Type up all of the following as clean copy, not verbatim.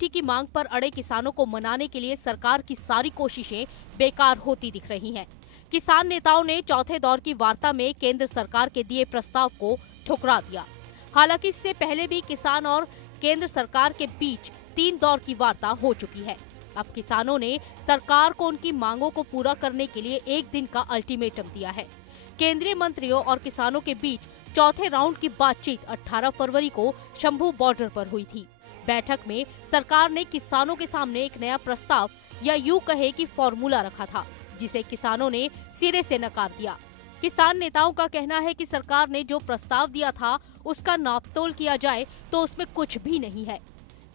मिट्टी की मांग पर अड़े किसानों को मनाने के लिए सरकार की सारी कोशिशें बेकार होती दिख रही हैं। किसान नेताओं ने चौथे दौर की वार्ता में केंद्र सरकार के दिए प्रस्ताव को ठुकरा दिया। हालांकि इससे पहले भी किसान और केंद्र सरकार के बीच 3 दौर की वार्ता हो चुकी है। अब किसानों ने सरकार को उनकी मांगों को पूरा करने के लिए 1 दिन का अल्टीमेटम दिया है। केंद्रीय मंत्रियों और किसानों के बीच चौथे राउंड की बातचीत 18 फरवरी को शंभू बॉर्डर पर हुई थी। बैठक में सरकार ने किसानों के सामने एक नया प्रस्ताव या यूं कहे कि फॉर्मूला रखा था, जिसे किसानों ने सिरे से नकार दिया। किसान नेताओं का कहना है कि सरकार ने जो प्रस्ताव दिया था उसका नापतोल किया जाए तो उसमें कुछ भी नहीं है।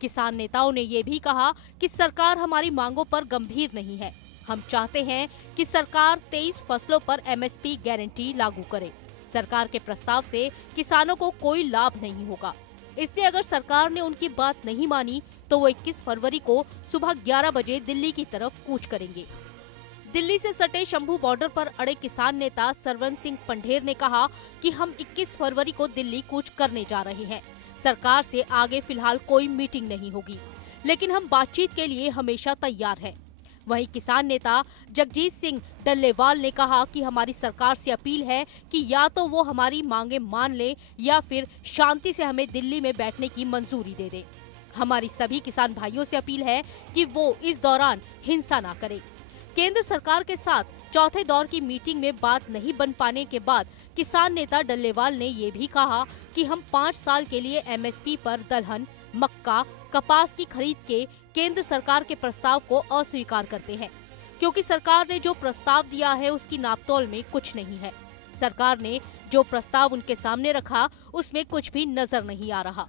किसान नेताओं ने ये भी कहा कि सरकार हमारी मांगों पर गंभीर नहीं है। हम चाहते हैं कि सरकार 23 फसलों पर एमएसपी गारंटी लागू करे। सरकार के प्रस्ताव से किसानों को कोई लाभ नहीं होगा, इसलिए अगर सरकार ने उनकी बात नहीं मानी तो वो 21 फरवरी को सुबह 11 बजे दिल्ली की तरफ कूच करेंगे। दिल्ली से सटे शंभू बॉर्डर पर अड़े किसान नेता सरवन सिंह पंढेर ने कहा कि हम 21 फरवरी को दिल्ली कूच करने जा रहे हैं। सरकार से आगे फिलहाल कोई मीटिंग नहीं होगी, लेकिन हम बातचीत के लिए हमेशा तैयार हैं। वहीं किसान नेता जगजीत सिंह डल्लेवाल ने कहा कि हमारी सरकार से अपील है कि या तो वो हमारी मांगे मान ले या फिर शांति से हमें दिल्ली में बैठने की मंजूरी दे दे। हमारी सभी किसान भाइयों से अपील है कि वो इस दौरान हिंसा ना करें। केंद्र सरकार के साथ चौथे दौर की मीटिंग में बात नहीं बन पाने के बाद किसान नेता डल्लेवाल ने ये भी कहा कि हम 5 साल के लिए एमएसपी पर दलहन, मक्का, कपास की खरीद के केंद्र सरकार के प्रस्ताव को अस्वीकार करते हैं, क्योंकि सरकार ने जो प्रस्ताव दिया है उसकी नापतोल में कुछ नहीं है। सरकार ने जो प्रस्ताव उनके सामने रखा उसमें कुछ भी नजर नहीं आ रहा।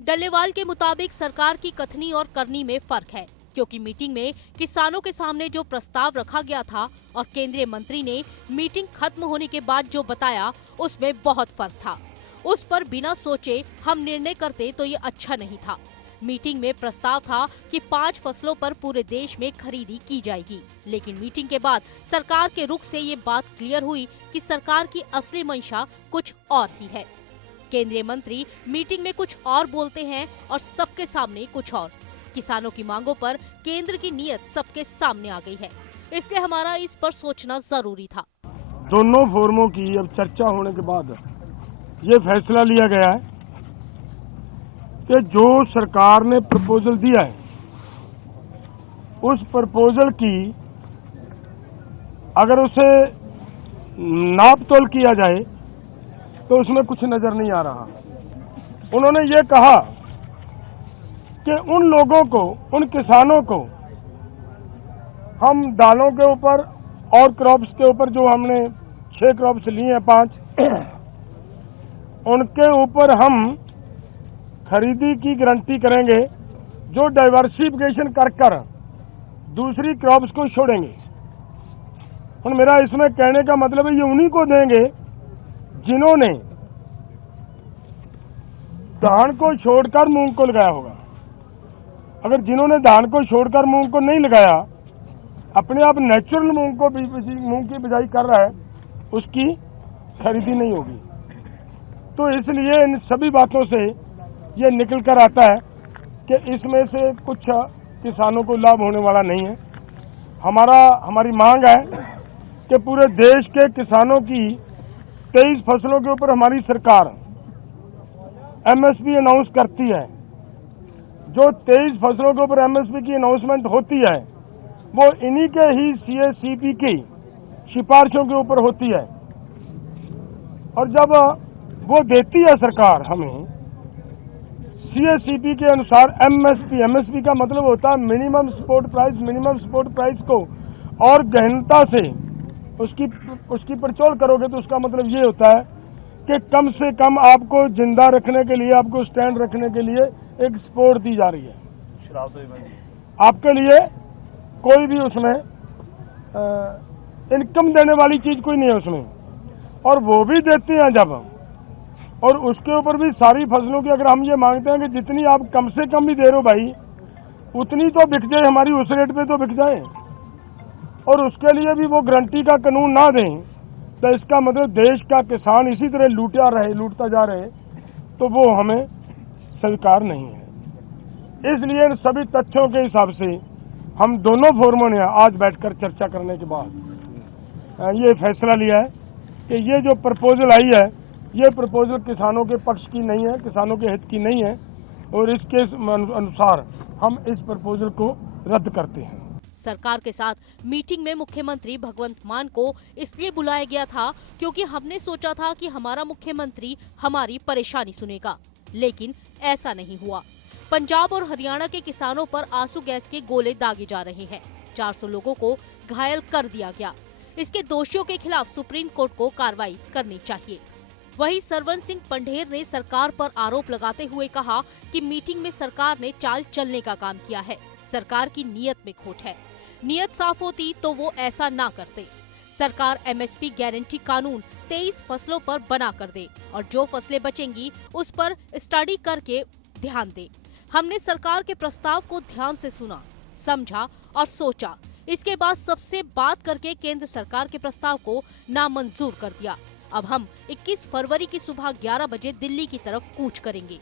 डल्लेवाल के मुताबिक सरकार की कथनी और करनी में फर्क है, क्योंकि मीटिंग में किसानों के सामने जो प्रस्ताव रखा गया था और केंद्रीय मंत्री ने मीटिंग खत्म होने के बाद जो बताया उसमें बहुत फर्क था। उस पर बिना सोचे हम निर्णय करते तो ये अच्छा नहीं था। मीटिंग में प्रस्ताव था कि 5 फसलों पर पूरे देश में खरीदी की जाएगी, लेकिन मीटिंग के बाद सरकार के रुख से ये बात क्लियर हुई कि सरकार की असली मंशा कुछ और ही है। केंद्रीय मंत्री मीटिंग में कुछ और बोलते हैं और सबके सामने कुछ और। किसानों की मांगों पर केंद्र की नीयत सबके सामने आ गई है, इसलिए हमारा इस पर सोचना जरूरी था। दोनों फोरमों की अब चर्चा होने के बाद ये फैसला लिया गया है कि जो सरकार ने प्रपोजल दिया है उस प्रपोजल की अगर उसे नापतोल किया जाए तो उसमें कुछ नजर नहीं आ रहा। उन्होंने ये कहा कि उन लोगों को, उन किसानों को हम दालों के ऊपर और क्रॉप्स के ऊपर जो हमने 6 क्रॉप्स लिए हैं 5 उनके ऊपर हम खरीदी की गारंटी करेंगे, जो डाइवर्सिफिकेशन कर दूसरी क्रॉप्स को छोड़ेंगे। और मेरा इसमें कहने का मतलब है ये उन्हीं को देंगे जिन्होंने धान को छोड़कर मूंग को लगाया होगा। अगर जिन्होंने धान को छोड़कर मूंग को नहीं लगाया, अपने आप नेचुरल मूंग की बिजाई कर रहा है, उसकी खरीदी नहीं होगी। तो इसलिए इन सभी बातों से ये निकल कर आता है कि इसमें से कुछ किसानों को लाभ होने वाला नहीं है। हमारी मांग है कि पूरे देश के किसानों की 23 फसलों के ऊपर हमारी सरकार एमएसपी अनाउंस करती है। जो 23 फसलों के ऊपर एमएसपी की अनाउंसमेंट होती है वो इन्हीं के ही सीएससीपी की सिफारिशों के ऊपर होती है। और जब वो देती है सरकार हमें सीएससीपी के अनुसार एमएसपी का मतलब होता है मिनिमम सपोर्ट प्राइस को और गहनता से उसकी पड़चोल करोगे तो उसका मतलब ये होता है कि कम से कम आपको जिंदा रखने के लिए, आपको स्टैंड रखने के लिए एक सपोर्ट दी जा रही है। आपके लिए कोई भी उसमें इनकम देने वाली चीज कोई नहीं है उसमें, और वो भी देते हैं जब, और उसके ऊपर भी सारी फसलों की अगर हम ये मांगते हैं कि जितनी आप कम से कम भी दे रहे हो भाई उतनी तो बिक जाए, हमारी उस रेट पे तो बिक जाए, और उसके लिए भी वो गारंटी का कानून ना दें तो इसका मतलब देश का किसान इसी तरह लूटता जा रहे, तो वो हमें स्वीकार नहीं है। इसलिए इन सभी तथ्यों के हिसाब से हम दोनों फोरमों ने आज बैठकर चर्चा करने के बाद ये फैसला लिया है कि ये जो प्रपोजल आई है, ये प्रपोजल किसानों के पक्ष की नहीं है, किसानों के हित की नहीं है, और इसके अनुसार हम इस प्रपोजल को रद्द करते हैं। सरकार के साथ मीटिंग में मुख्यमंत्री भगवंत मान को इसलिए बुलाया गया था क्योंकि हमने सोचा था कि हमारा मुख्यमंत्री हमारी परेशानी सुनेगा, लेकिन ऐसा नहीं हुआ। पंजाब और हरियाणा के किसानों पर आंसू गैस के गोले दागे जा रहे हैं। 400 लोगों को घायल कर दिया गया। इसके दोषियों के खिलाफ सुप्रीम कोर्ट को कार्रवाई करनी चाहिए। वहीं सरवन सिंह पंढेर ने सरकार पर आरोप लगाते हुए कहा कि मीटिंग में सरकार ने चाल चलने का काम किया है। सरकार की नीयत में खोट है। नीयत साफ होती तो वो ऐसा ना करते। सरकार एमएसपी गारंटी कानून 23 फसलों पर बना कर दे और जो फसलें बचेंगी उस पर स्टडी करके ध्यान दे। हमने सरकार के प्रस्ताव को ध्यान से सुना, समझा और सोचा। इसके बाद सबसे बात करके केंद्र सरकार के प्रस्ताव को नामंजूर कर दिया। अब हम 21 फरवरी की सुबह 11 बजे दिल्ली की तरफ कूच करेंगे।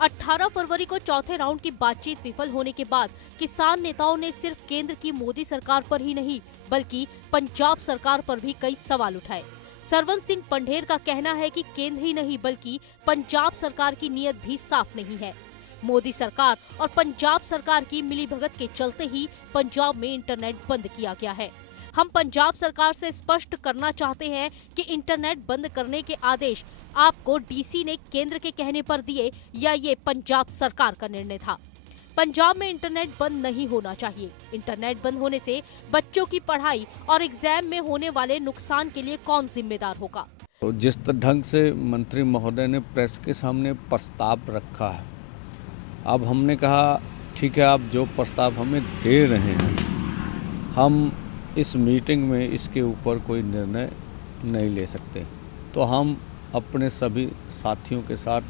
18 फरवरी को चौथे राउंड की बातचीत विफल होने के बाद किसान नेताओं ने सिर्फ केंद्र की मोदी सरकार पर ही नहीं बल्कि पंजाब सरकार पर भी कई सवाल उठाए। सरवन सिंह पंढेर का कहना है कि केंद्र ही नहीं बल्कि पंजाब सरकार की नीयत भी साफ नहीं है। मोदी सरकार और पंजाब सरकार की मिलीभगत के चलते ही पंजाब में इंटरनेट बंद किया गया है। हम पंजाब सरकार से स्पष्ट करना चाहते हैं कि इंटरनेट बंद करने के आदेश आपको डीसी ने केंद्र के कहने पर दिए या ये पंजाब सरकार का निर्णय था। पंजाब में इंटरनेट बंद नहीं होना चाहिए। इंटरनेट बंद होने से बच्चों की पढ़ाई और एग्जाम में होने वाले नुकसान के लिए कौन जिम्मेदार होगा? तो जिस ढंग से मंत्री महोदय ने प्रेस के सामने प्रस्ताव रखा है, अब हमने कहा ठीक है, आप जो प्रस्ताव हमें दे रहे हैं, हम इस मीटिंग में इसके ऊपर कोई निर्णय नहीं ले सकते। तो हम अपने सभी साथियों के साथ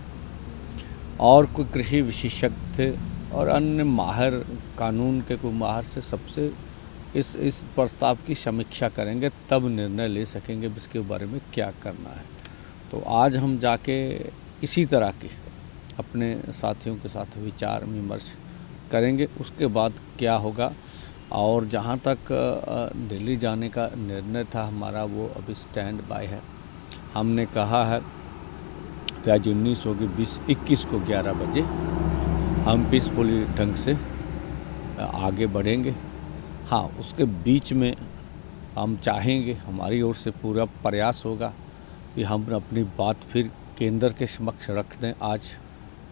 और कोई कृषि विशेषज्ञ थे और अन्य माहिर, कानून के कोई माहिर से सबसे इस प्रस्ताव की समीक्षा करेंगे, तब निर्णय ले सकेंगे इसके बारे में क्या करना है। तो आज हम जाके इसी तरह की अपने साथियों के साथ विचार विमर्श करेंगे, उसके बाद क्या होगा। और जहाँ तक दिल्ली जाने का निर्णय था हमारा, वो अभी स्टैंड बाय है। हमने कहा है कि आज 19 होगी, 21 को 11 बजे हम पीसफुली ढंग से आगे बढ़ेंगे। हाँ, उसके बीच में हम चाहेंगे, हमारी ओर से पूरा प्रयास होगा कि हम अपनी बात फिर केंद्र के समक्ष रख दें। आज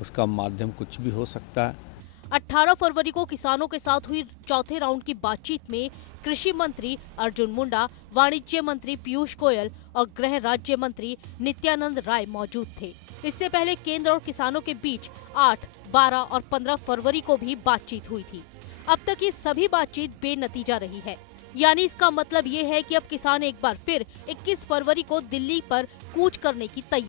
उसका माध्यम कुछ भी हो सकता है। 18 फरवरी को किसानों के साथ हुई चौथे राउंड की बातचीत में कृषि मंत्री अर्जुन मुंडा, वाणिज्य मंत्री पीयूष गोयल और गृह राज्य मंत्री नित्यानंद राय मौजूद थे। इससे पहले केंद्र और किसानों के बीच 8, 12 और 15 फरवरी को भी बातचीत हुई थी। अब तक ये सभी बातचीत बेनतीजा रही है। यानी इसका मतलब ये है कि अब किसान एक बार फिर 21 फरवरी को दिल्ली पर कूच करने की तैयारी